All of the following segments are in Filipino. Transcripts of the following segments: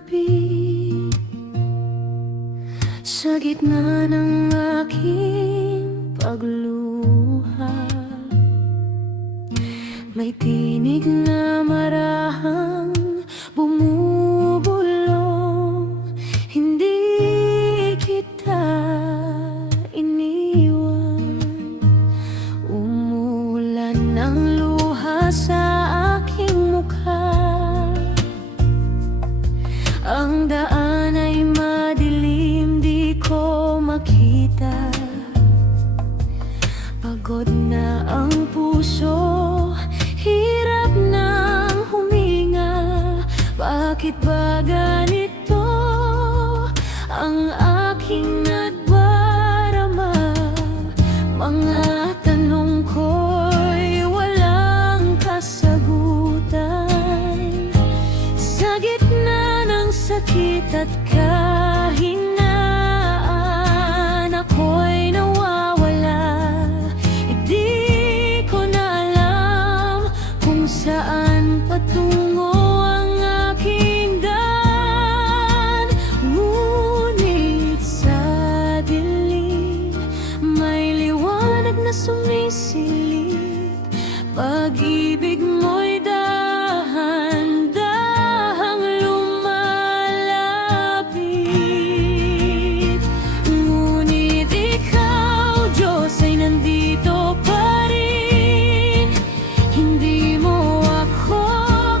gabi, sa gitna ng aking pagluha, may tinig na marahang bumubulong. Hindi kita iniwan. Umulan ng luha sa aking mukha. Ang daan ay madilim, di ko makita. Pagod na ang puso, hirap nang huminga. Bakit ba ganito ang aking nagdarama? Mga tanong ko'y walang kasagutan. Sa gitna ng sakit at kahinaan, ako'y nawawala. Hindi ko na alam kung saan patungo ang aking daan. Ngunit sa dilim, may liwanag na sumisilip. Pag-ibig mo'y dahan-dahang lumalapit. Ngunit ikaw, Diyos, ay nandito pa rin. Hindi mo ako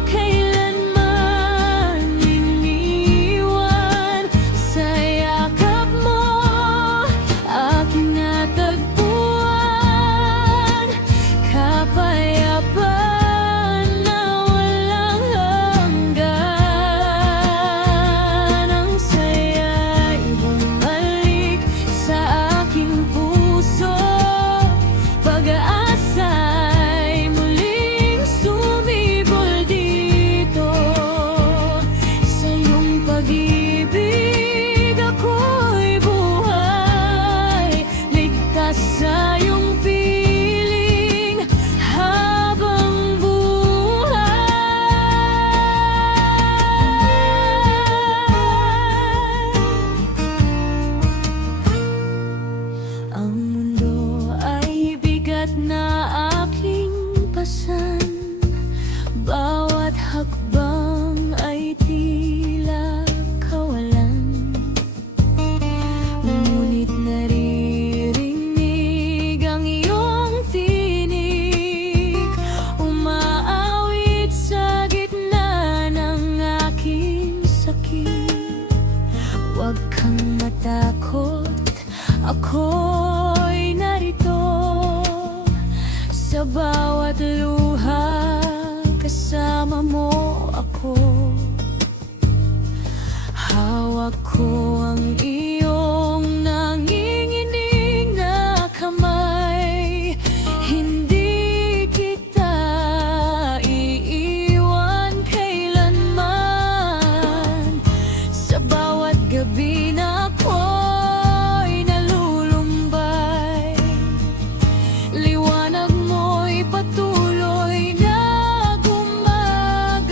kailanman iniwan. Sa yakap mo, aking natagpuan kapayapaan na walang hanggan. Ang saya'y bumalik sa aking puso. Pag-aasa'y muling sumibol dito. Sa iyong pag-ibig ako'y buhay. Ligtas sa iyong piling habang buhay. Ang mundo ay bigat na aking pasan. Bawat hakbang ay tila kawalan. Ngunit naririnig ang iyong tinig, umaawit sa gitna ng aking sakit. Huwag kang matakot, ako'y narito. Sa bawat luha, kasama mo ako. Hawak ko ang iyong nanginginig na kamay. Hindi kita iiwan kailanman. Sa bawat gabi na ako'y nalulumbay, liwanag mo'y patuloy na gumagabay.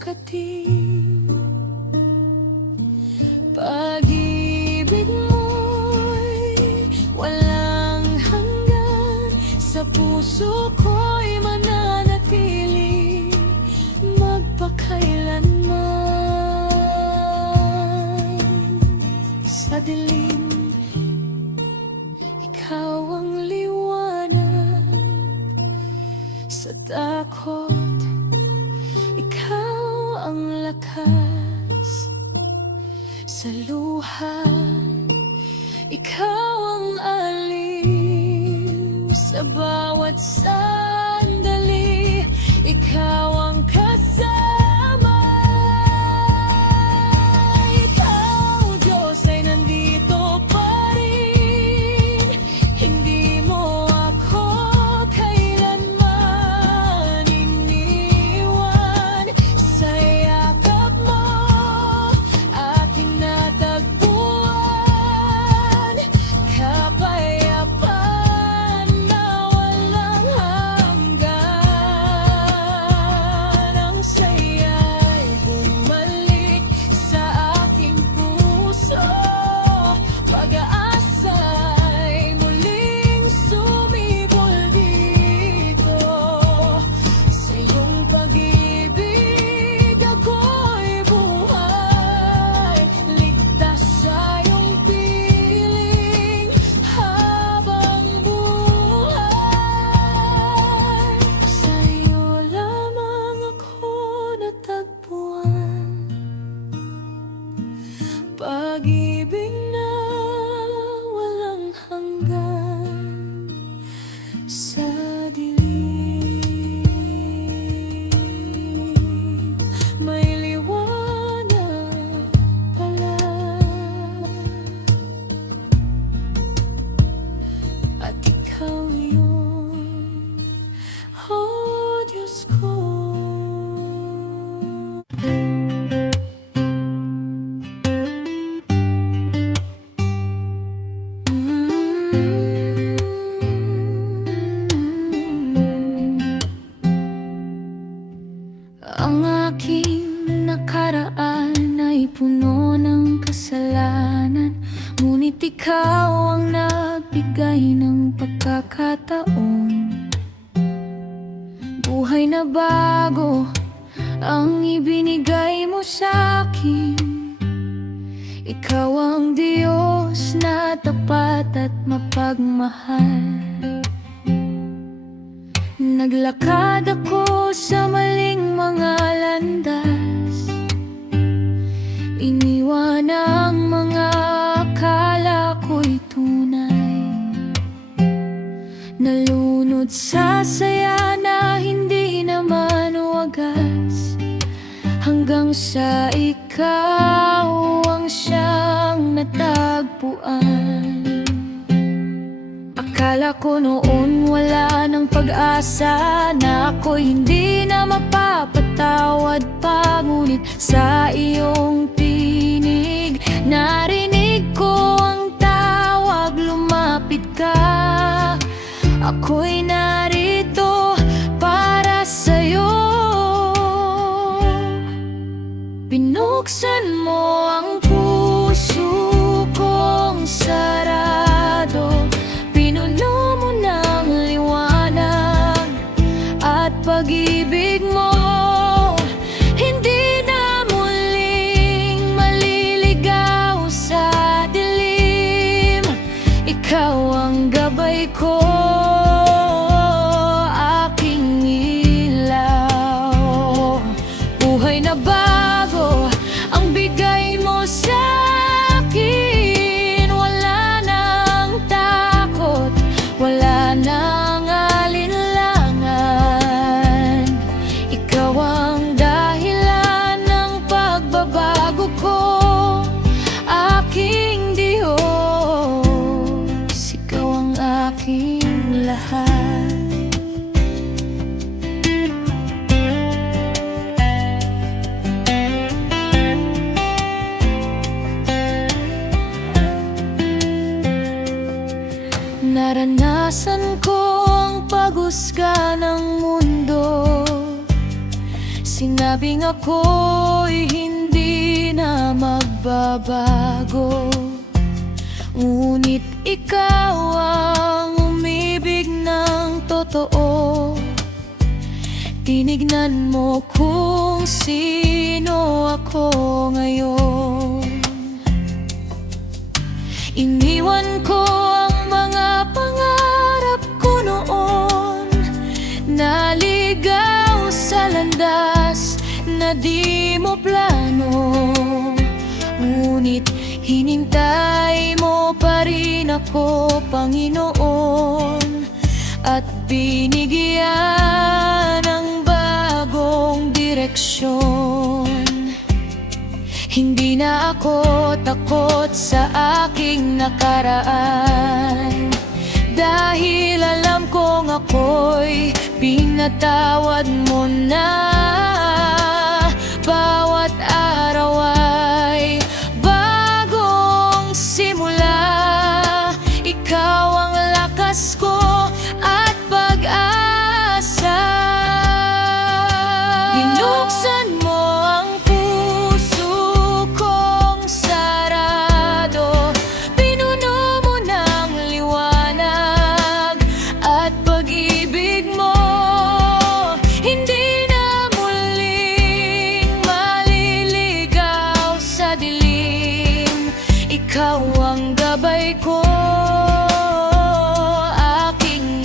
sukatin. Pag-ibig mo'y walang hanggan, sa puso ko'y mananatili magpakailanman. Sa dilim, ikaw ang liwanag. Sa takot, ikaw ang lakas. Sa luha, ikaw ang aliw. Sa bawat sandali, ikaw ang kasama. Ikaw, Diyos, ay nandito pa rin. Hindi mo ako kailanman iniwan. Sa yakap mo, aking natagpuan kapayapaan na walang hanggan. Ang saya'y bumalik sa aking puso, pag-aasa'y muling sumibol dito. Sa iyong pag-ibig ako'y buhay, ligtas sa iyong piling habang buhay. Sa iyo lamang ako natagpuan, pag-ibig na walang hanggan. Sa dilim, may liwanag pala, at ikaw yun, oh Diyos ko. Ang aking nakaraan ay puno ng kasalanan, ngunit ikaw ang nagbigay ng pagkakataon. Buhay na bago ang ibinigay mo sa akin. Ikaw ang Diyos na tapat at mapagmahal. Naglakad ako sa maling mga landas, iniwan ang mga akala ko'y tunay. Nalunod sa saya na hindi naman wagas, hanggang sa ikaw ang siyang natagpuan. Akala ko noon wala ng pag-asa, na ako'y hindi na mapapatawad pa. Ngunit sa iyong tinig, narinig ko ang tawag, lumapit ka. Ako'y narito para sa'yo. Binuksan mo ang puso kong sarado, pinuno mo ng liwanag at pag-ibig mo. Hindi na muling maliligaw sa dilim, ikaw ang gabay ko, aking ilaw. Buhay na bago ang bigay mo Sinabing ako'y hindi na magbabago, ngunit ikaw ang umibig ng totoo. Tinignan mo kung sino ako ngayon. Iniwan ko ang mga pangarap ko noon, naligaw sa landas na di mo plano. Ngunit hinintay mo pa rin ako, Panginoon, at binigyan ng bagong direksyon. Hindi na ako takot sa aking nakaraan, dahil alam kong ako'y pinatawad mo na. Bawat araw ay bagong simula, ikaw ang lakas ko at pag-asa. Binuksan mo ang puso kong sarado, pinuno mo ng liwanag at pag-ibig mo. Hindi na muling maliligaw sa dilim, ikaw ang gabay ko, aking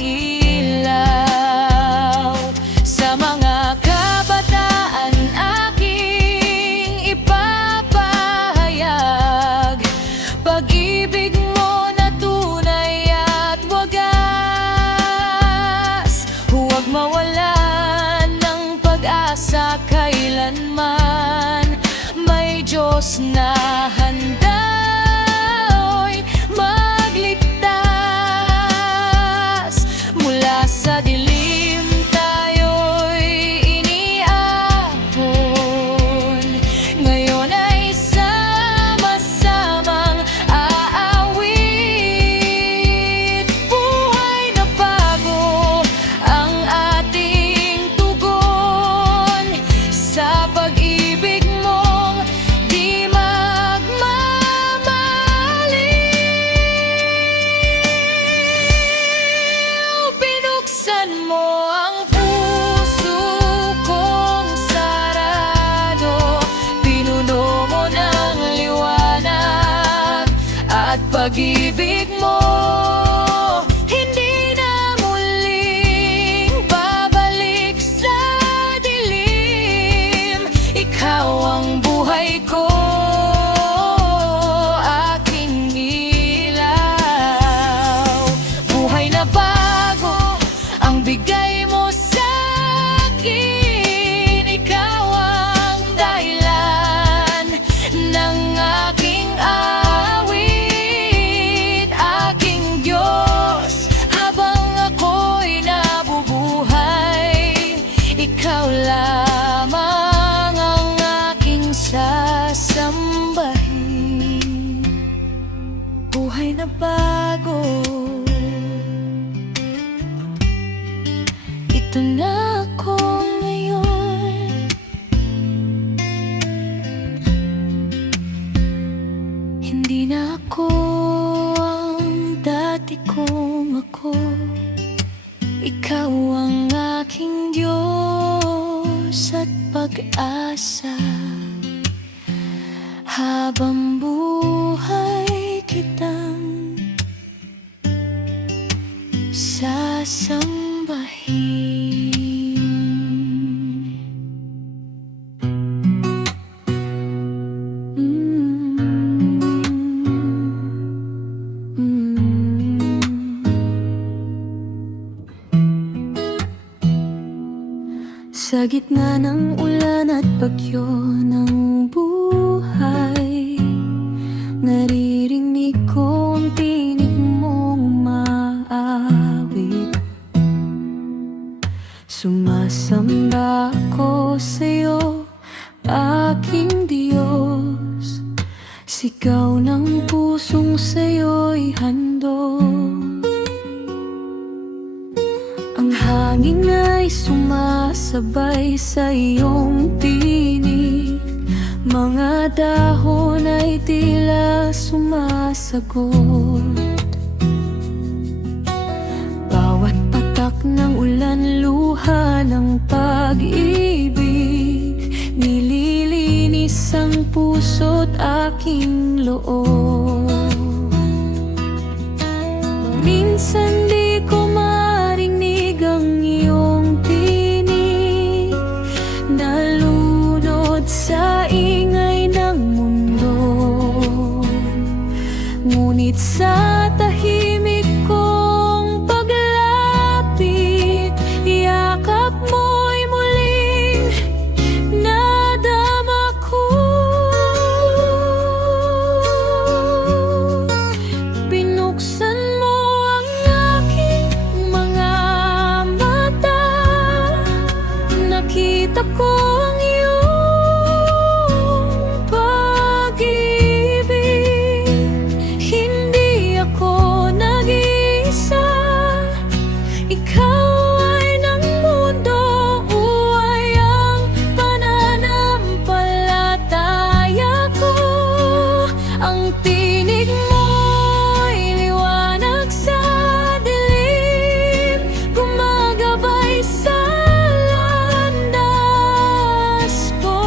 ilaw. Sa mga kabataan aking ipapahayag, pag-ibig mo na tunay at wagas. Huwag mawalan ng pag-asa kailanman, may Diyos na handa'y magligtas. Mula sa dilim tayo'y iniahon, ngayon ay sama-samang aawit. Buhay na bago ang ating tugon, sa pag-ibig mong di magmamaliw. Binuksan mo ang puso kong sarado, pinuno mo ng liwanag at pag-ibig mo. Hindi na muling babalik sa dilim, ikaw ang buhay ko, aking ilaw. Buhay na bago ang bigay mo sa akin, ikaw ang dahilan ng aking awit, aking Diyos. Habang ako'y nabubuhay, ikaw lamang ang aking sasambahin. Buhay na bago, ito na ako ngayon. Hindi na ako ang dati kong ako, ikaw ang aking Diyos at pag-asa. Habang buhay kitang sasambahin. Sa gitna ng ulan at bagyo ng buhay, naririnig ko ang tinig mong umaawit. Sumasamba ako sa'yo, aking Diyos. Sigaw ng pusong sa'yo'y handog. Ang hangin ay sumasamba sumasabay sa iyong tinig. Mga dahon ay tila sumasagot. Bawat patak ng ulan, luha ng pag-ibig. Nililinis ang puso't aking loob. Minsan di ko marinig ang iyong tinig, nalunod sa ingay ng mundo. Ngunit sa tahimik kong paglapit, yakap mo'y muling nadama ko. Binuksan mo ang aking mga mata, nakita ko ang iyong pag-ibig. Hindi ako nag-iisa, ikaw ay ng mundo, uway ang pananampalataya ko. Ang tinig mo'y liwanag sa dilim, gumagabay sa landas ko.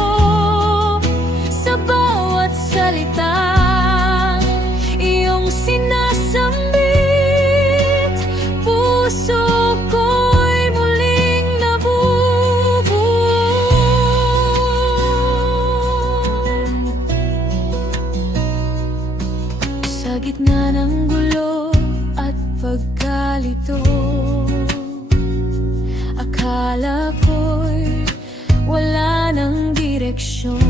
Sa bawat salitang iyong sinasambit, puso ko'y muling nabubuo. Sa gitna ng gulo at pagkalito, akala ko'y wala ng direksyon.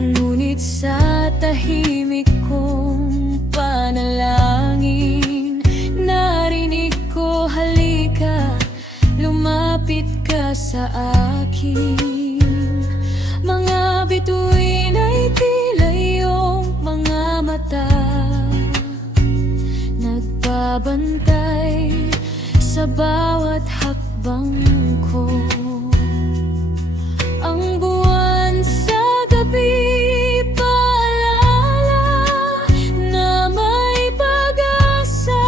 Ngunit sa tahimik kong panalangin, narinig ko, halika, lumapit ka sa akin. Mga bituin ay tila iyong mga mata, nagbabantay sa bawat hakbang ko. Ang buwan sa gabi, paalala na may pag-asa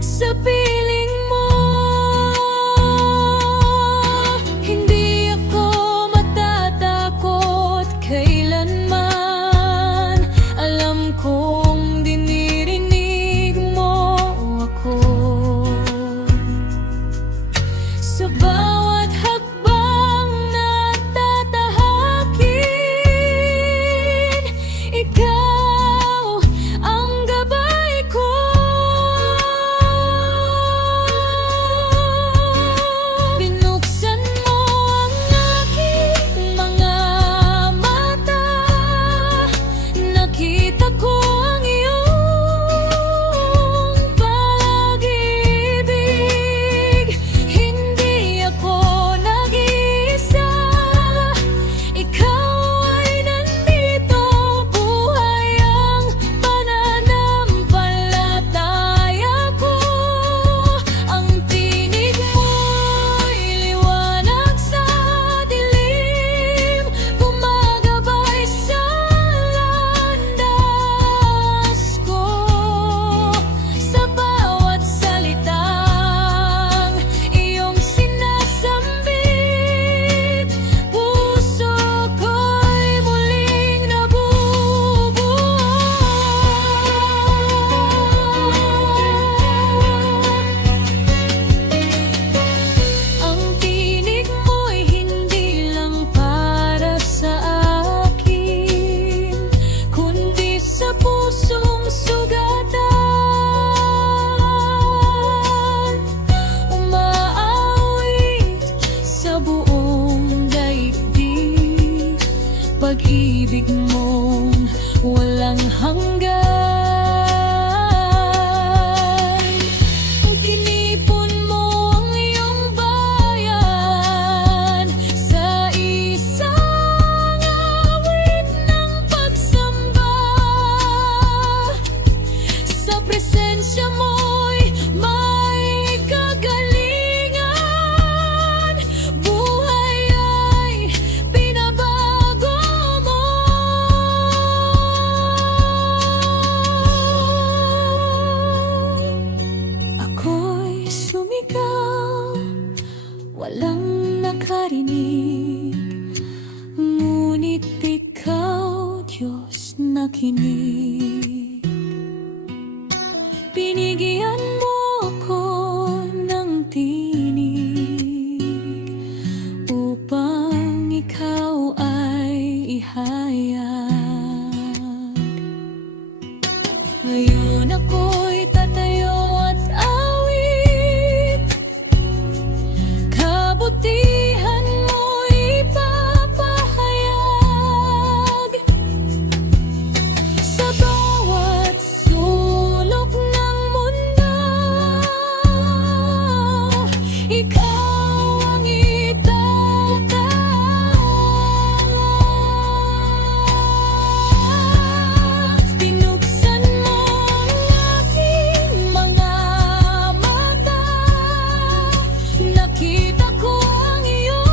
sa piling mo. Hindi ako matatakot kailanman, alam kong dinirinig mo ako. Sa bawat hakbang na tatahakin, ikaw ang gabay ko. Binuksan mo ang aking mga mata, nakita ko ang iyong pag-ibig. Hindi ako nag-iisa, ikaw ay nandito, buhay ang pananampalataya ko. Ang tinig mo'y liwanag sa dilim, gumagabay sa landas ko. Sa bawat salitang iyong sinasambit, puso ko'y muling nabubuo. Ang tinig mo'y hindi lang para sa akin, kundi sa pusong sugatan. Umaawit sa buong daigdig, pag-ibig mong walang hanggan. Tinipon mo ang iyong bayan sa isang awit ng pagsamba. Sa presensya mo'y may kagalingan. marinig. Ngunit ikaw, Diyos, nakinig. Binigyan mo ako ng tinig upang ikaw ay ihayag. Ngayon ako'y tatayo at awit, kabutihan mo ipapahayag sa bawat sulok ng mundo. Ikaw ang itataas. Binuksan mo ang aking mga mata, nakita ko ang iyong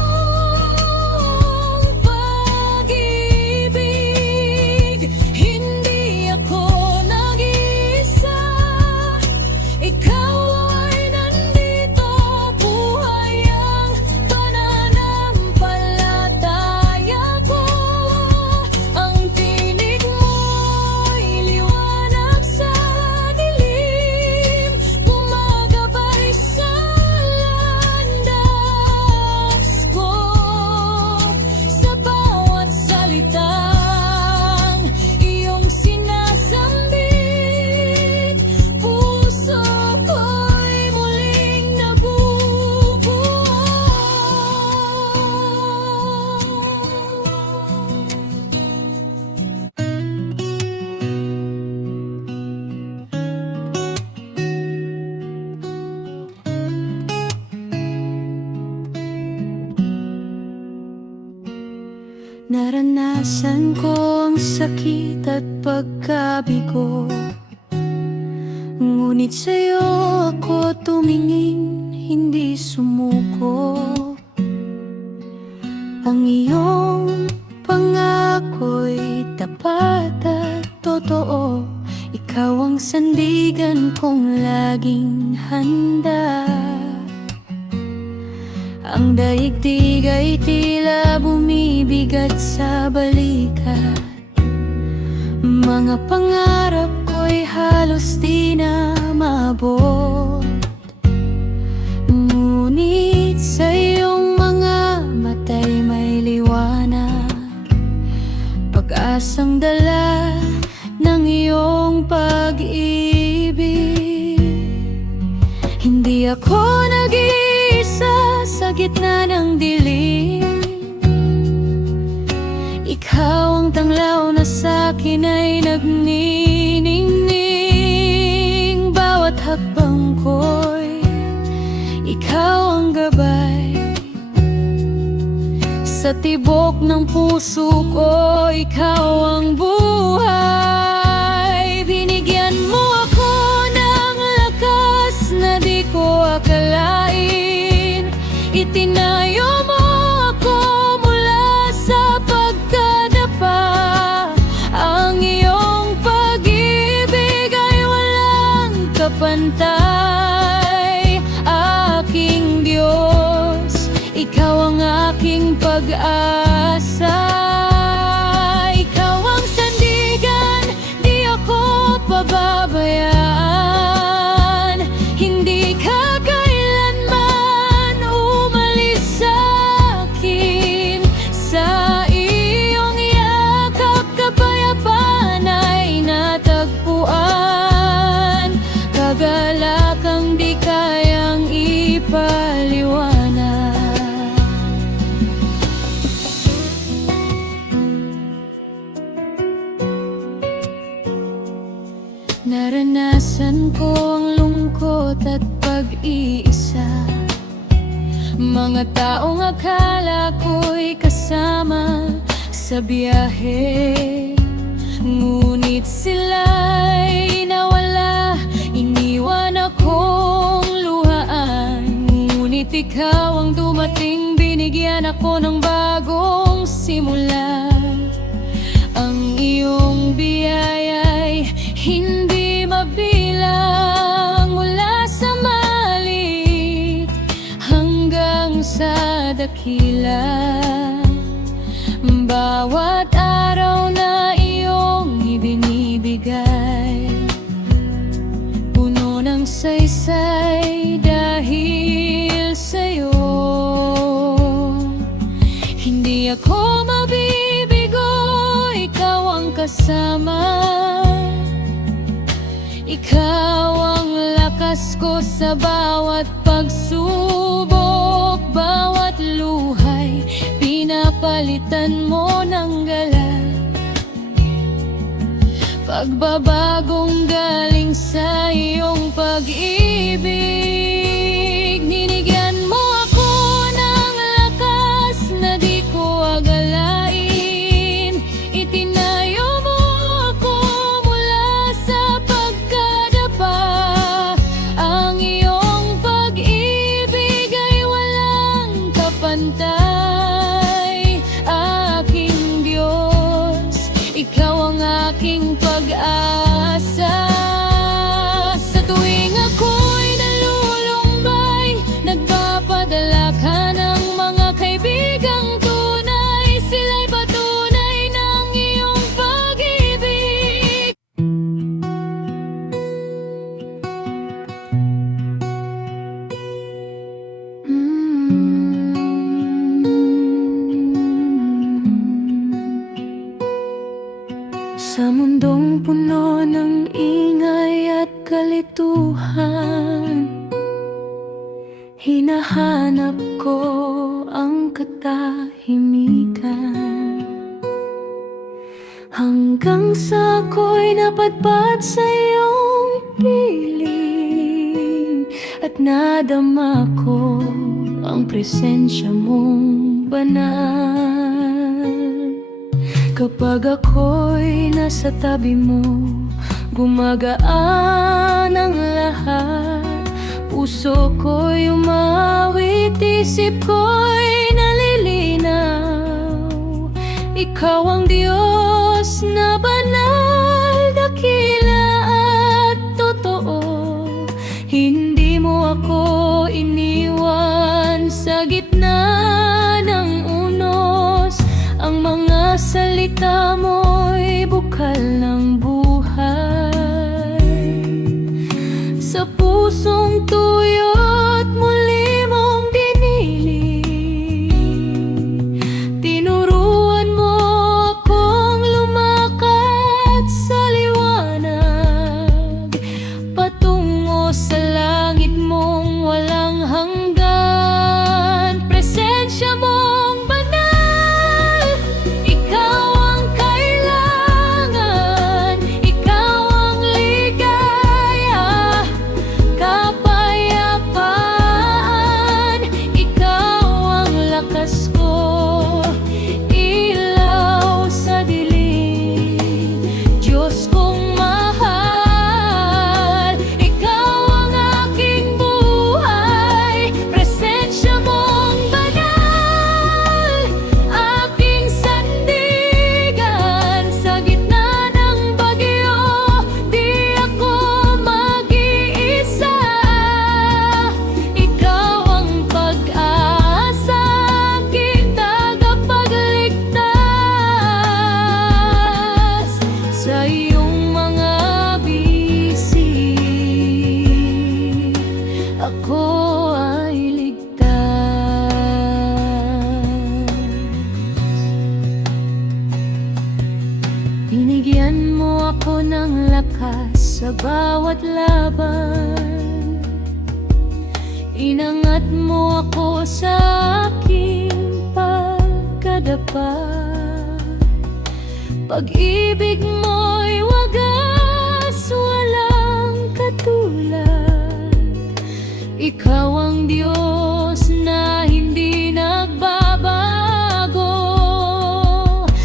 pag-ibig. Hindi ako nag-iisa, ikaw ay nandito. Buhay ang pananampalataya ko. Ang tinig mo'y liwanag sa dilim, gumagabay sa landas ko. Sa bawat salitang iyong sinasambit, puso ko'y muling nabubuo. Naranasan ko ang sakit at pagkabigo, ngunit sa'yo ako tumingin, hindi sumuko. Ang iyong pangako'y tapat at totoo, ikaw ang sandigan kong laging handa. Ang daigdig ay tila bumibigat sa balikat, mga pangarap ko'y halos di na maabot. Ngunit sa iyong mga mata'y may liwanag, pag-asang dala ng iyong pag-ibig. Hindi ako nag-iisa sa gitna ng dilim, ikaw ang tanglaw na sa'kin ay nagniningning. Bawat hakbang ko'y ikaw ang gabay, sa tibok ng puso ko ikaw ang buhay. Binigyan mo ako ng lakas na di ko akalain, itinayo mo ako mula sa pagkadapa. Ang iyong pag-ibig ay walang kapantay. Aking Diyos, ikaw ang aking pag-asa. Ikaw ang sandigan, di ako pababayaan. Hindi ka kailanman umalis sa'kin. Sa iyong yakap, kapayapaan ay natagpuan. Kagalakang di kayang ipaliwanag. Naranasan ko ang lungkot at pag-iisa, mga taong akala ko'y kasama sa biyahe, ngunit sila'y nawala. Iniwan akong luhaan, ngunit ikaw ang dumating. Binigyan ako ng bagong simula. Ang iyong biyaya'y hindi mabilang, mula sa maliit hanggang sa dakila. Bawat araw na iyong ibinibigay, puno ng saysay dahil sa'yo. Hindi ako mabibigo, ikaw ang kasama. Ikaw ang lakas ko sa bawat pagsubok, bawat luhay pinapalitan mo ng galak. Pagbabagong galing sa iyong pag-ibig, ninigyan mo ako ng lakas na di ko agalain. Itinayo mo ako mula sa pagkadapa. Ang iyong pag-ibig ay walang kapantay. Aking Diyos, ikaw ang aking pag-asa. Sa tuwing ako'y nalulumbay, nagpapadala ka ng mga kaibigang tunay. Sila'y patunay ng iyong pag-ibig. Sa mundong puno ng ingay at kalituhan, hinahanap ko ang katahimikan. Hanggang sa ako'y napadpad sa iyong piling, at nadama ko ang presensya mong banal. Kapag ako'y nasa tabi mo, gumagaan ang lahat. Puso ko'y umawit, isip ko'y nalilinaw. Ikaw ang Diyos na banal, dakila at totoo. Hindi mo ako iniwan sa gitna ng unos. Ang mga salita mo'y bukal ng buhay. Sa pusong tuyot muli mong dinili, tinuruan mo akong lumakad sa liwanag, patungo sa langit mong walang hanggan. Presensya mong banal, ikaw ang kailangan, ikaw ang ligaya, kapayapaan. Ikaw ang lakas ko, ilaw sa dilim. Diyos kong mahal, ikaw ang aking buhay. Presensya mong banal, aking sandigan. Sa gitna ng bagyo, di ako mag-iisa. Ikaw ang pag-asa, aking tagapagligtas. Sa iyong mga bisig, ako ay ligtas. Binigyan mo ako ng lakas sa bawat laban. Inangat mo ako sa aking pagkadapa. Pag-ibig mo'y wagas, walang katulad. Ikaw ang Diyos na hindi nagbabago.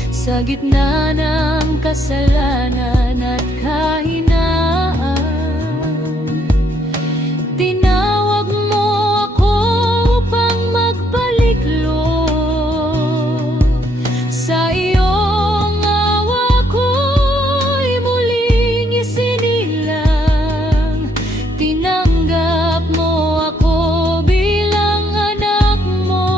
Sa gitna ng kasalanan at kahinaan, tinawag mo ako upang magpaliklog. Sa iyong awa ko'y muling isinilang. Tinanggap mo ako bilang anak mo.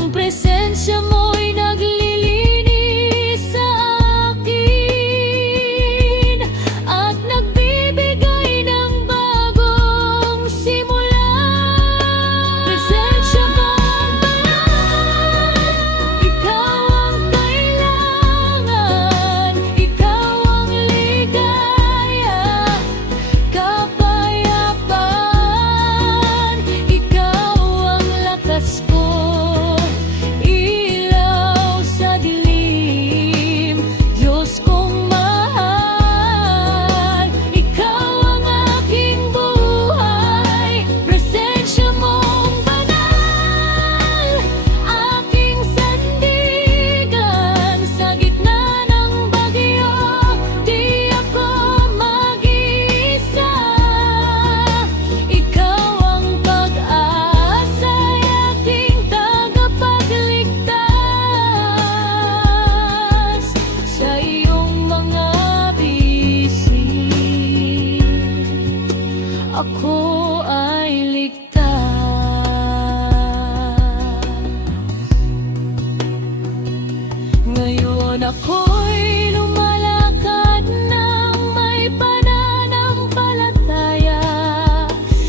Ang presensya mo'y naglilinis sa akin at nagbibigay ng bagong simula. Presensya mo banal, ikaw ang kailangan, ikaw ang ligaya, kapayapaan, ikaw ang lakas ko. Ilaw sa dilim, Diyos kong mahal, ikaw ang aking buhay. Presensya mong banal, aking sandigan. Sa gitna ng bagyo, di ako mag-iisa. Ikaw ang pag-asa'y aking tagapagligtas sa iyong mga bisig. Ako ay ligtas. Ngayon ako'y lumalakad ng may pananampalataya.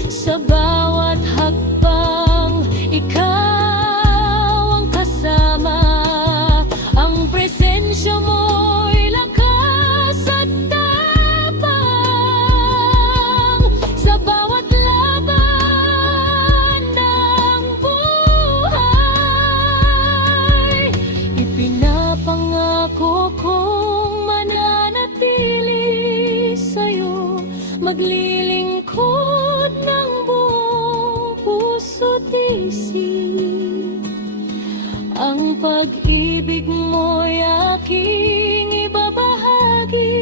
Sa bawat hakbang, ikaw ang kasama. Ang presensya mo'y lakas at tapang. Sa bawat laban ng buhay, ipinapangako kong mananatili sa'yo, maglilingkod ng buong puso't isip. Ang pag-ibig mo'y aking ibabahagi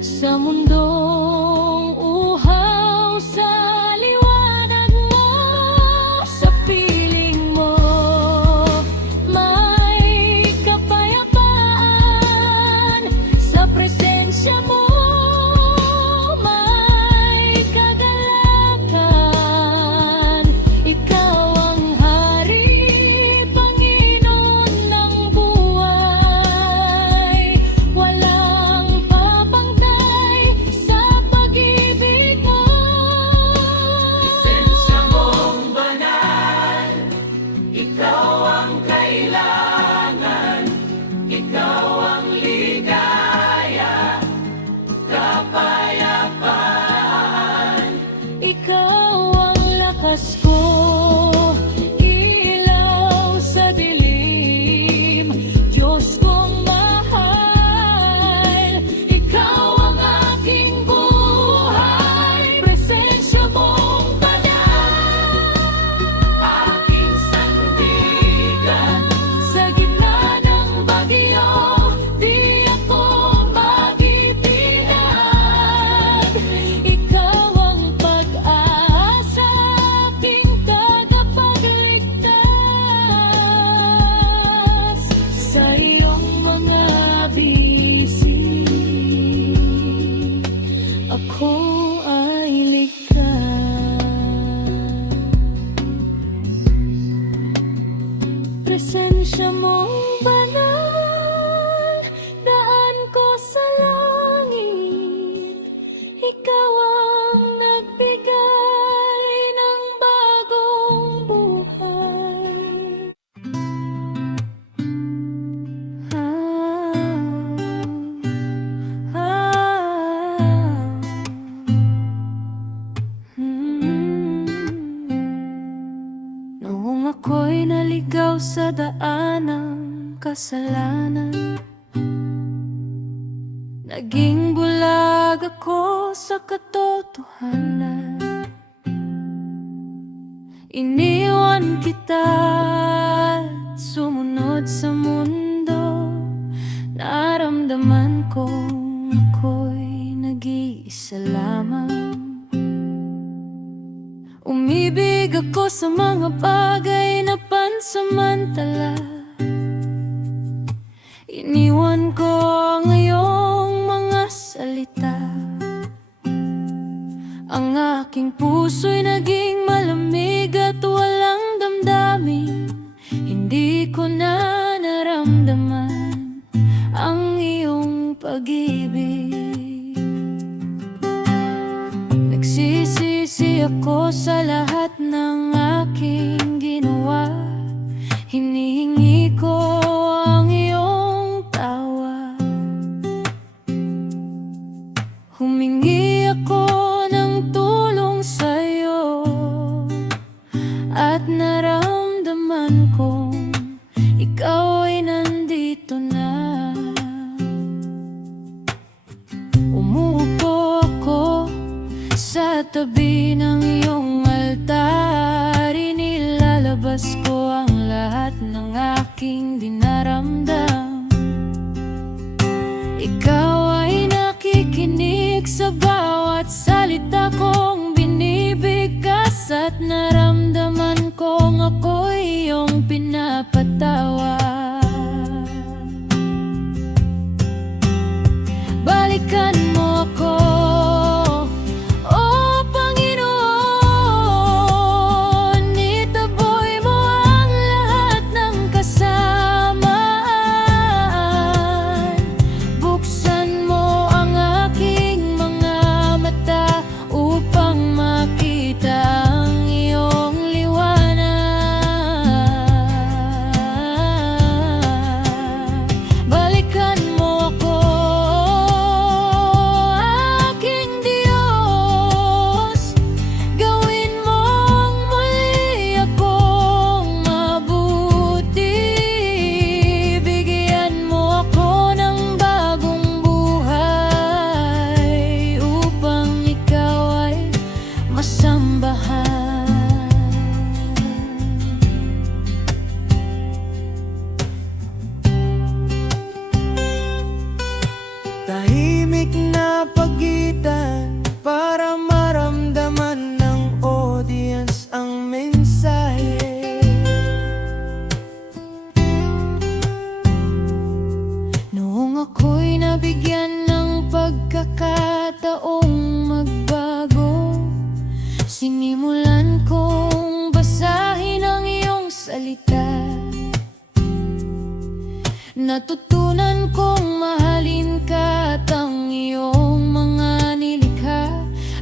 sa mundong uhaw sa liwanag mo. Sa piling mo may kapayapaan, sa presensya mo may kagalakan. Ikaw ang Hari, Panginoon ng buhay. Walang papantay sa pag-ibig mo. Presensya mong banal, ikaw ang kailangan, ikaw ang ligaya, kapayapaan. Ikaw ang lakas ko, ilaw sa dilim, Diyos kong mahal, ikaw ang aking buhay. Presensya mong banal, Aking sandigan, sa gitna ng bagyo, di ako magtitiag. Ikaw ang pag-asa, aking tagapagligtas sa iyong mga bisig. Ako ay ligtas. Presensya mong banal, daan ko sa langit. Ikaw ang nagbigay ng bagong buhay. Noong ako'y naligaw sa daan ng kasalanan, naging bulag ako sa katotohanan. Iniwan kita at sumunod sa mundo. Naramdaman kong ako'y nag-iisa lamang. Umibig ako sa mga bagay na pansamantala. Iniwan ko ang iyong mga salita. Ang aking puso'y naging malamig at walang damdamin. namin, hindi ko na naramdaman ang iyong pag-ibig. Nagsisisi ako sa lahat ng aking ginawa. Hinihingi ko ang iyong tawa. Humingi ako ng tulong sa'yo at naramdaman kong ikaw ay nandito na. Umuupo ako sa tabi ng iyong altar. Inilalabas ko ang lahat ng aking dinaramdam. Ikaw ay nakikinig sa bawat salita kong binibigkas, at naramdaman kong ako'y iyong pinapatawa. Balikan mo ako, O Panginoon. Itaboy mo ang lahat ng kasamaan. Buksan mo ang aking mga mata upang makita ang iyong liwanag. Balikan mo ako, aking Diyos. Gawin mong muli akong mabuti. Bigyan mo ako ng bagong buhay upang ikaw ay masambahan. Tahimik na pagitan para maramdaman ng audience ang mensahe. Noong ako'y nabigyan ng pagkakataong magbago, sinimulan kong basahin ang iyong salita. Natutunan kong mahalin ka at ang iyong mga nilikha,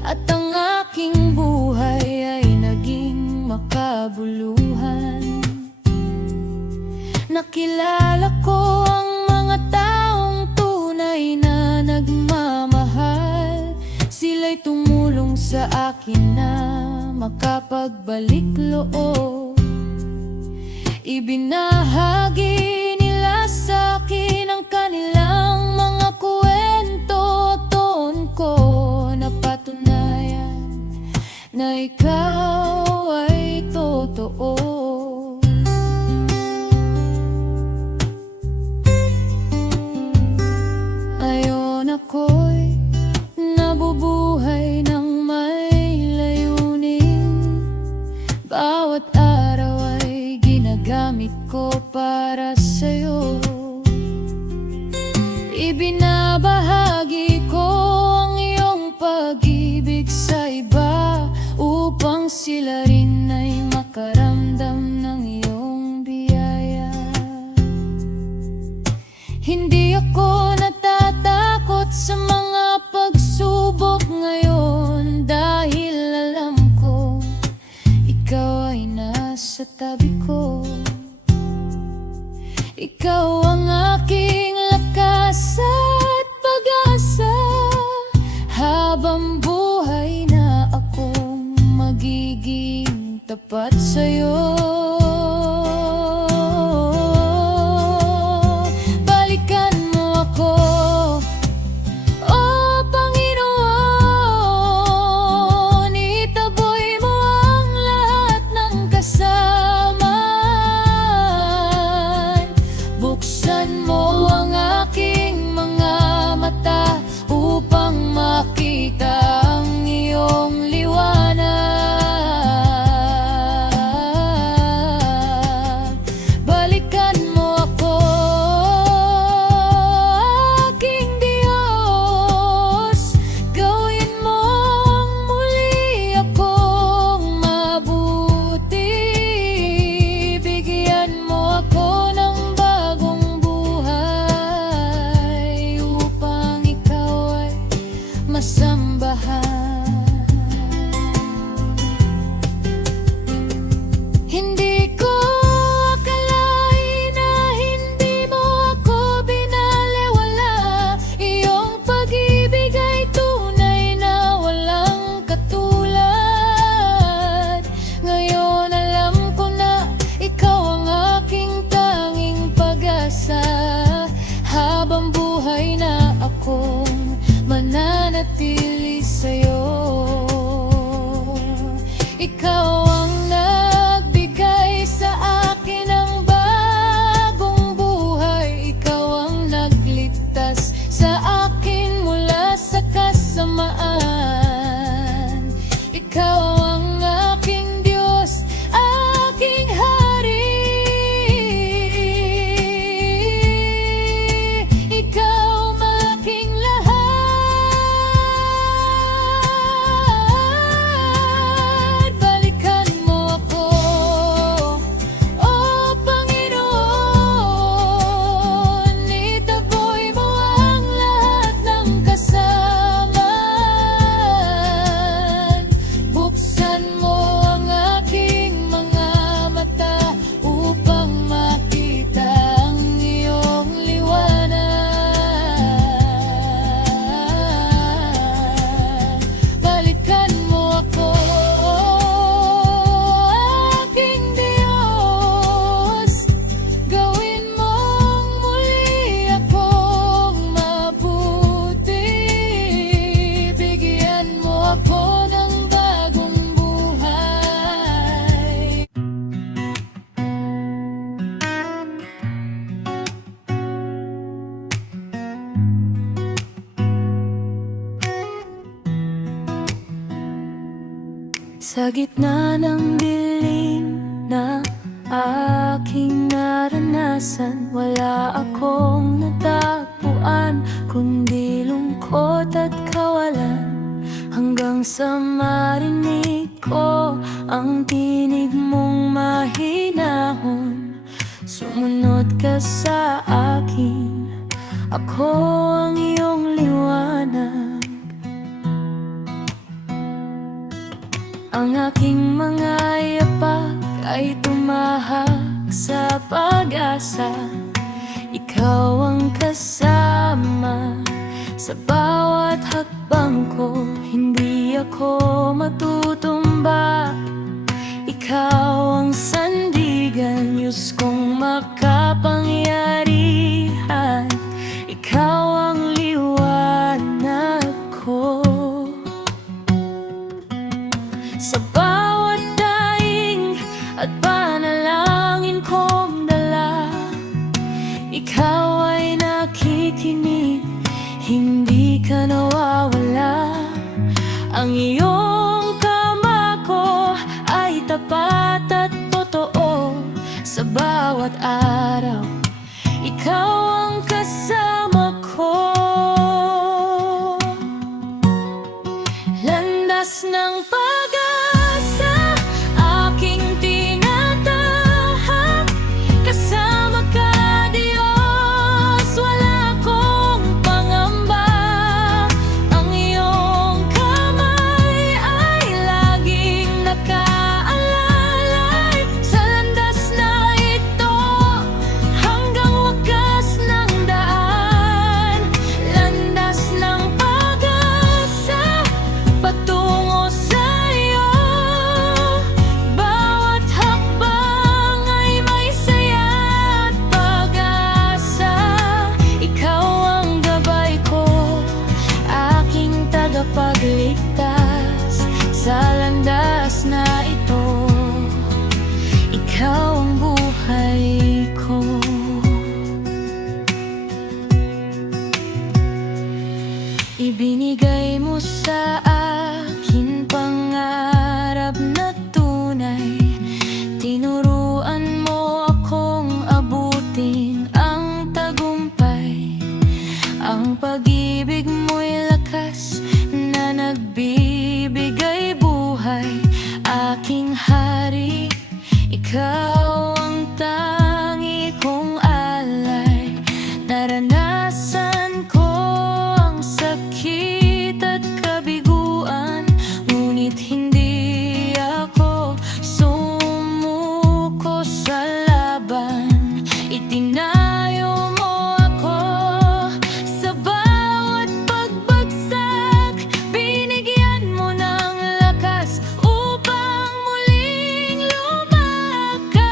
at ang aking buhay ay naging makabuluhan. Nakilala ko ang mga taong tunay na nagmamahal. Sila'y tumulong sa akin na makapagbalik loob. Ibinahagi nila sa akin ang kanilang mga kwento. Doon ko napatunayan na ikaw ay totoo. Ngayon ako'y nabubuhay ng may layunin. Bawat araw ay ginagamit ko para sa'yo. Ibinabahagi ko ang iyong pag-ibig sa iba upang sila rin ay makaramdam ng iyong biyaya. Hindi ako natatakot sa mga pagsubok ngayon, dahil alam ko ikaw ay nasa tabi ko. Ikaw ang aking lakas at pag-asa, habang buhay na akong magiging tapat sa'yo. Balikan mo ako, O Panginoon. Itaboy mo ang lahat ng kasamaan. Buksan mo ang aking mga mata upang makita ang iyong liwanag. Sa gitna ng dilim na aking naranasan, wala akong natagpuan kundi lungkot at kawalan. Hanggang sa marinig ko ang tinig mong mahinahon, sumunod ka sa akin, ako ang iyong liwanag. Ang aking mga yapak ay tumahak sa pag-asa. Ikaw ang kasama sa bawat hakbang ko. Hindi ako matutumba. Ikaw ang sandigan, Diyos kong makapangyarihan. Ikaw ang liwanag ko. Sa bawat daing at panalangin kong dala, ikaw ay nakikinig, hindi ka nawawala. Ang iyong kama ko ay tapat at totoo. Sa bawat araw, ikaw ang kasama ko. Landas ng pag-asa aking tinatahak. Kasama ka, Diyos, wala akong pangamba. Ang iyong kamay ay laging nakaalalay sa landas na ito hanggang wakas ng daan. Landas ng pag-asa patungo sa'yo. Bawat hakbang ay may saya at pag-asa. Ikaw ang gabay ko, aking tagapagligtas sa landas na ito. Ikaw ang buhay ko. Ibinigay mo sa akin pangarap na tunay. Tinuruan mo akong abutin ang tagumpay. Ang pag-ibig mo'y lakas na nagbibigay buhay. Aking hari, ikaw ang tangi kong alay. Naranasan ko ang sakit at kabiguan, ngunit hindi ako sumuko sa laban. Itinayo mo ako sa bawat pagbagsak. Binigyan mo ng lakas upang muling lumakad.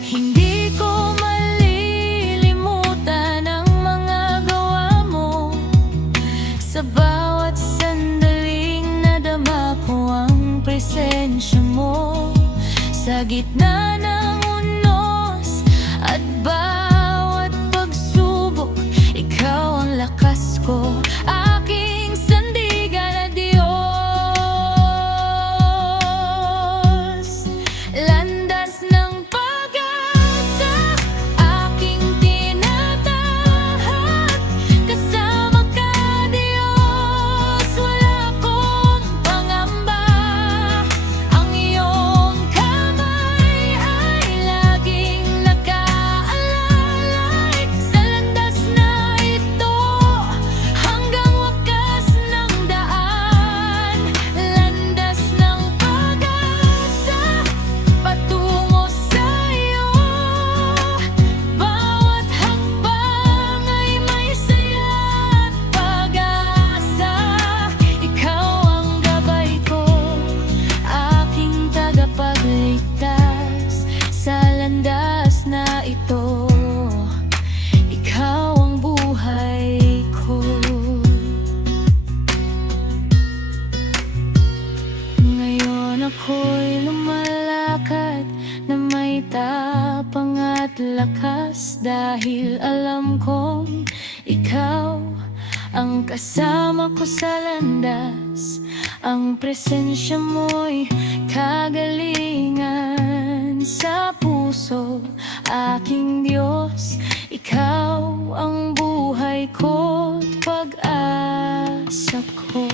Hindi ko malilimutan ang mga gawa mo. Sa bawat sandaling nadama ko ang presensya mo. Sa gitna ng unos at bawat pagsubok, ikaw ang lakas ko, aking sandigan na Diyos. Landas ng pag-asa aking tinatahak. Kasama ka, Diyos, wala akong pangamba. Ang iyong kamay ay laging nakaalalay sa landas na ito hanggang wakas ng daan. Landas ng pag-asa patungo sa'yo. Bawat hakbang ay may saya at pag-asa. Ikaw ang gabay ko, aking tagapagligtas sa landas na ito. Ikaw ang buhay ko. Ngayon ako'y lumalakad na may tapang at lakas, dahil alam kong ikaw ang kasama ko sa landas. Ang presensya mo'y kagalingan sa puso. Aking Diyos, Ikaw ang buhay ko't pag-asa ko.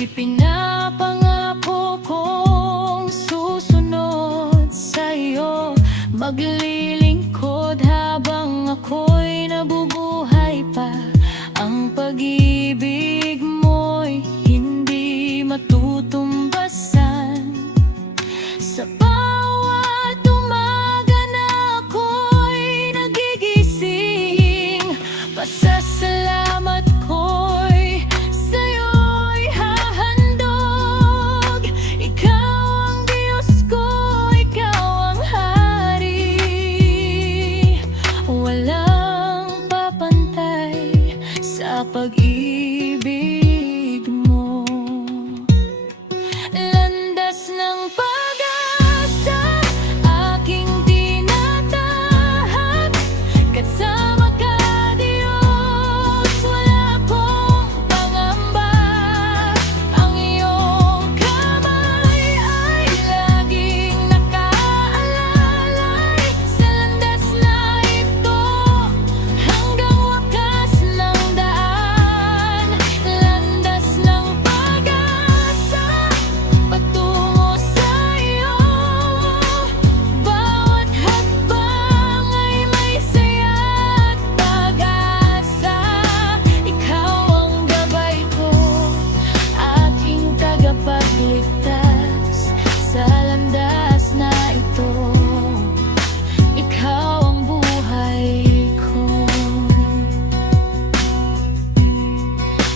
Ipinapangako kong susunod sa'yo, maglilingkod habang ako'y nabubuhay pa. Ang pag-ibig mo'y hindi matutumbasan. Sa bawat umaga na ako'y nagigising, pasasalamat ko'y sa'yo'y hahandog. Ikaw ang Diyos ko, Ikaw ang Hari, walang papantay sa pag-ibig mo. Landas ng pag-asa, aking tinatahak. Kasama ka, Diyos, wala akong pangamba. Ang iyong kamay ay laging nakaalalay sa landas na ito, hanggang wakas ng daan. Landas ng pag-asa, patungo sa iyo. Bawat hakbang ay may saya at pag-asa. Ikaw ang gabay ko, aking tagapagligtas sa landas na ito. Ikaw ang buhay ko.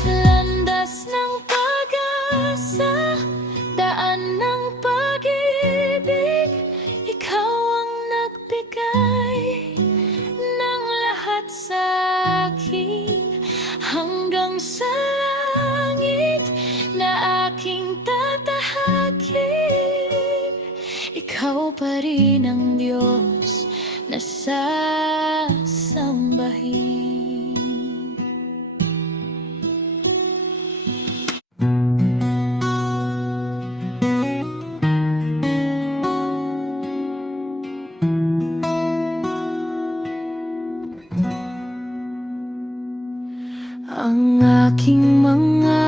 Landas ng pag-asa, daan ng pag-ibig. Ikaw ang nagbigay ng lahat sa akin, hanggang sa langit na aking tatahakin. Ikaw pa rin ang Diyos na sasambahin. Ang aking mga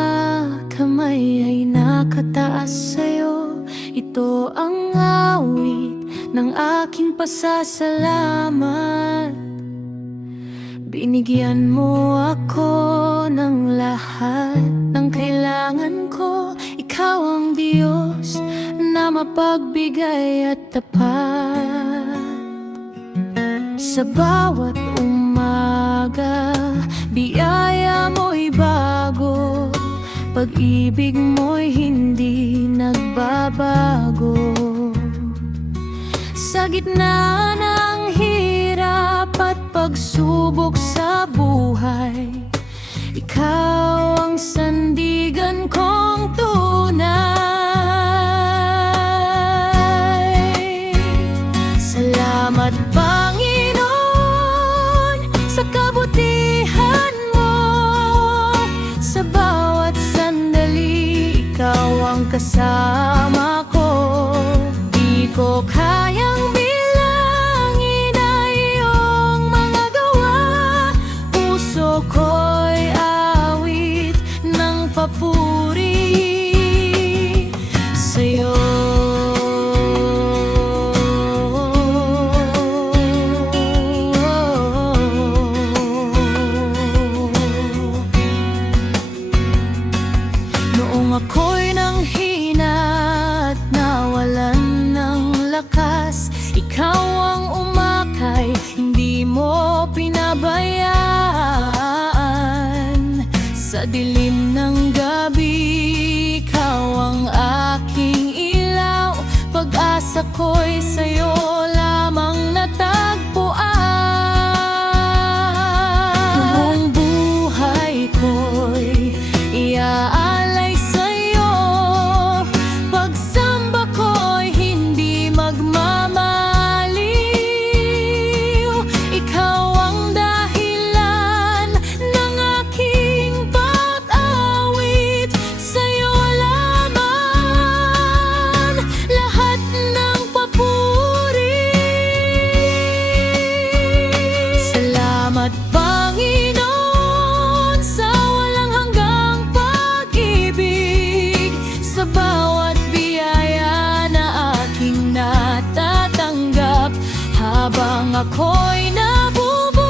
kamay ay nakataas sa'yo. Ito ang awit ng aking pasasalamat. Binigyan mo ako ng lahat ng kailangan ko. Ikaw ang Diyos na mapagbigay at tapat. Sa bawat umaga, biyaya mo'y bago. Pag-ibig mo'y hindi nagbabago. Sa gitna ng hirap at pagsubok sa buhay, ikaw ang sandigan kong tunay. Salamat, Panginoon, sa kabutihan mo. Sa bawat sandali, ikaw ang kasama ko. Di ko kayang bilangin ang iyong mga gawa. Puso ko'y awit ng papuri sa'yo. Noong ako'y nanghina at nawalan ng lakas, ikaw ang umakay, hindi mo pinabayaan. Sa dilim ng gabi, ikaw ang aking ilaw. Pag-asa ko'y sa'yo lamang natagpuan. Buong buhay ko'y iaalay sa'yo. Pagsamba ko'y hindi magmamaliw. Ikaw ang dahilan ng aking ako'y nabubuhay,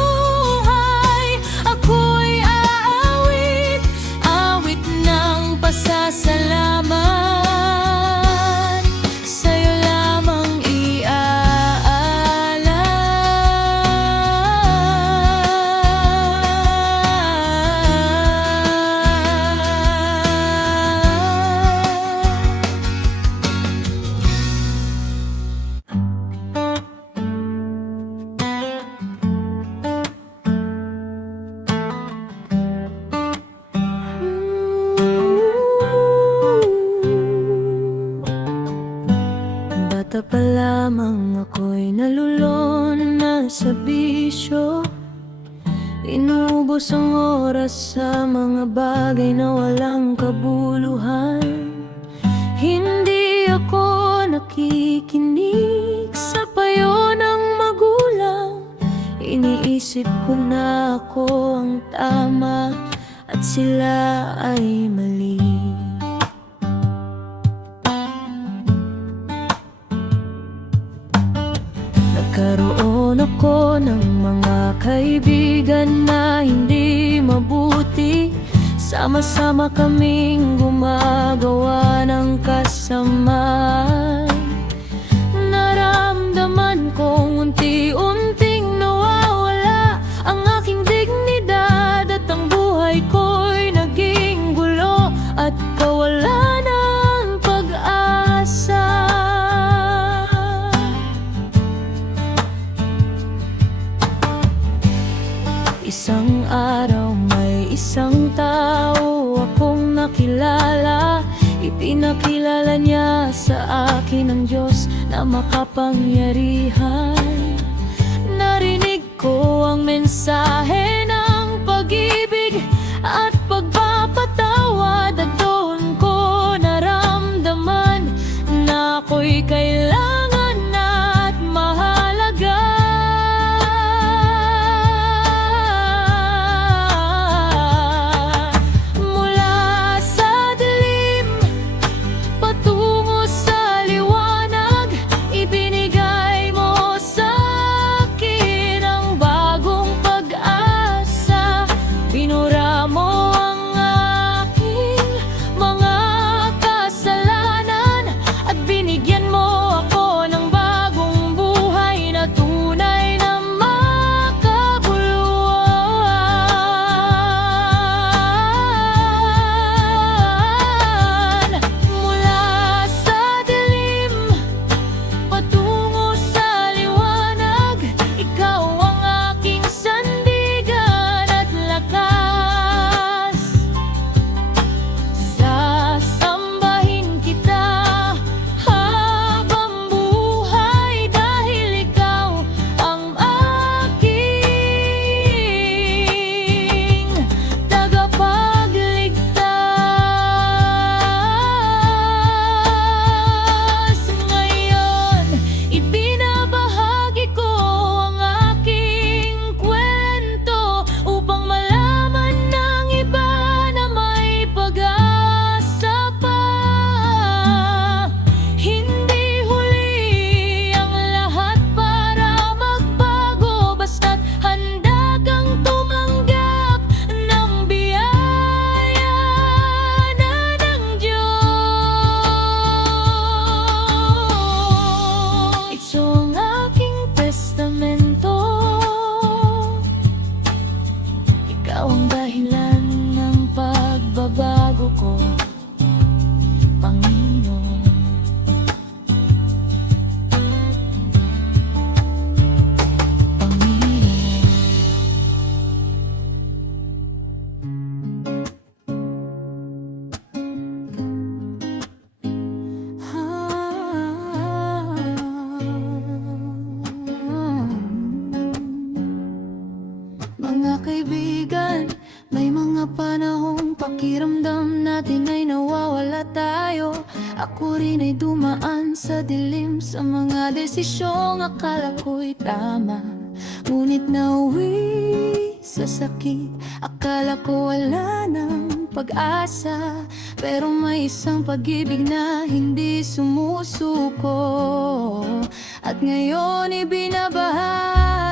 ako'y aawit, awit ng pasasalamat, sa'yo lamang bata pa lamang ako'y nalulon na sa bisyo. Inubos ang oras sa mga bagay na walang kabuluhan. Hindi ako nakikinig sa payo ng magulang. Iniisip ko na ako ang tama at sila ay mali. Nagkaroon ako ng mga kaibigan na hindi mabuti. Sama-sama kaming gumagawa ng kasamaan. Naramdaman kong unti-unting nawawala ang aking dignidad, at ang buhay ko'y naging gulo at kawalan ng pag-asa. Isang araw may isang tao akong nakilala. Ipinakilala niya sa akin ang Diyos na makapangyarihan. Narinig ko ang mensahe ng pag-ibig at pagpapatawad, at doon ko naramdaman na ako'y kailangan at mahalaga. Mula sa dilim patungo sa liwanag, ibinigay mo sa akin ang bagong pag-asa. Binura mo ang aking mga kasalanan at binigyan mo ako ng bagong buhay na tunay na makabuluhan. Mula sa dilim patungo sa liwanag, ikaw ang aking sandigan at lakas. Sasambahin kita habang buhay, dahil ikaw ang aking tagapagligtas. Ngayon, ibinabahagi ko ang aking kwento upang malaman ng iba na may pag-asa pa. Hindi huli ang lahat para magbago, basta't handa kang tumanggap ng biyaya na ng Diyos. Ito ang aking testamento. Ikaw ang dahilan ng pagbabago ko, Panginoon. Mga kaibigan, may mga panahong pakiramdam natin ay nawawala tayo. Ako rin ay dumaan sa dilim, sa mga desisyong akala ko'y tama. Ngunit nauwi sa sakit, akala ko wala ng pag-asa. Pero may isang pag-ibig na hindi sumusuko, at ngayon ibinabahagi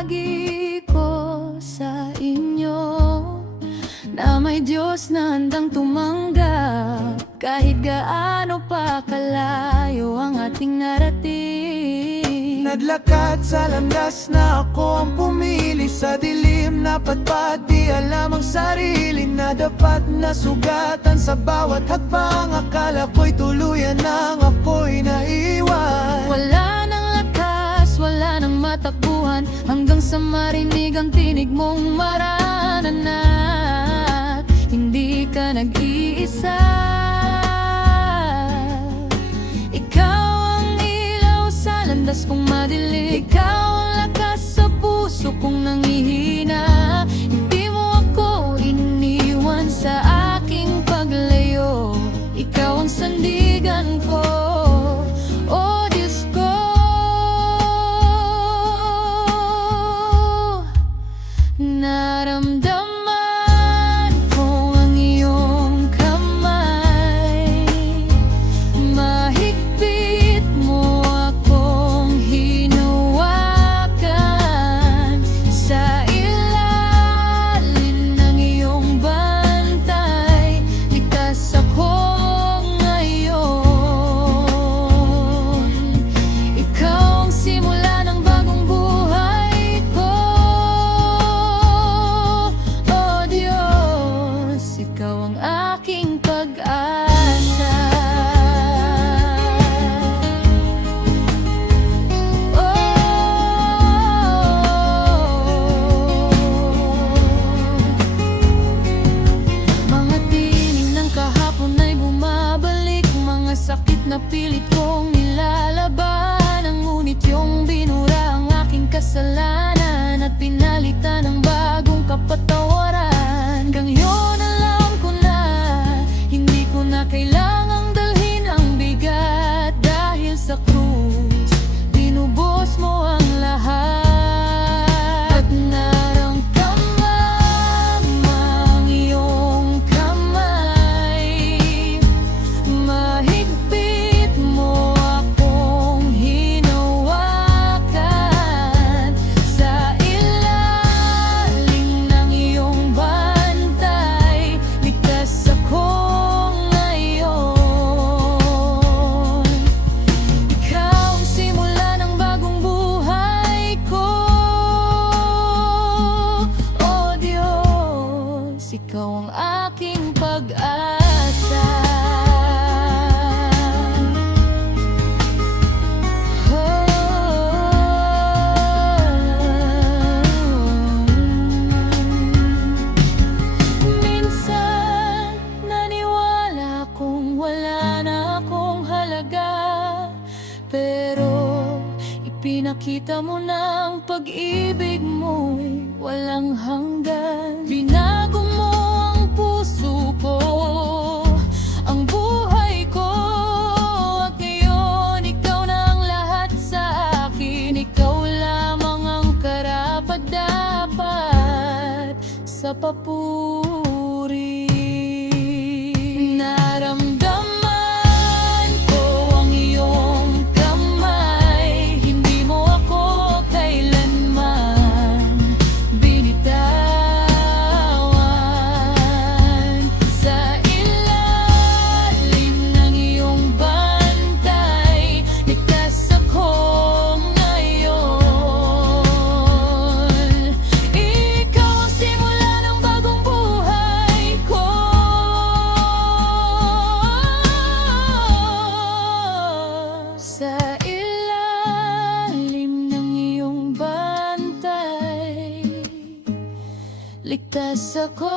na may Diyos na handang tumanggap. Kahit gaano pa kalayo ang ating narating. Naglakad sa landas na ako ang pumili, sa dilim na patpat, di alam ang sarili na dapat nasugatan. Sa bawat hakbang akala ko'y tuluyan nang ako'y naiwan. Wala nang lakas, wala nang matakbuhan, hanggang sa marinig ang tinig mong maranana't hindi ka nag-iisa. Ikaw ang ilaw sa landas kong madilim, ikaw ang lakas sa puso kong nangihina. Hindi mo ako iniwan sa aking paglayo, ikaw ang sandigan ko, oh Diyos ko. Naramdaman ko ang iyong kamay, mahigpit mo akong hinawakan. Sa ilalim ng iyong bantay, ligtas ako ngayon. Ikaw ang simula ng bagong buhay ko, oh Diyos, ikaw ang aking pag-asa. Mga tinig ng kahapon ay bumabalik, mga sakit na pilit kong nilalabanan. Ngunit yung binura ang aking kasalanan at pinalitan ng bagong kapatawaran. Ngayon alam ko na, hindi ko na kailangang dalhin ang bigat, dahil sa krus tinubos mo ang lahat. At naramdaman ang iyong kamay, mahigpit mo akong hinawakan. Sa ilalim ng iyong bantay, ligtas ako ngayon. Ikaw ang simula ng bagong buhay ko, oh Diyos, ikaw ang aking pag-asa. Minsan naniwala kong wala na akong halaga, pero ipinakita mo na ang pag-ibig mo'y walang hanggan. Binago mo ang puso ko, ang buhay ko, at ngayon ikaw na ang lahat sa akin. Ikaw lamang ang karapat-dapat sa papuri. Naramdaman ko ang iyong kamay, hindi mo ako kailanman binitawan. Sa ilalim ng iyong bantay, ligtas ako ngayon. Ikaw ang simula ng bagong buhay ko, sa ilalim ng iyong bantay, ligtas ako.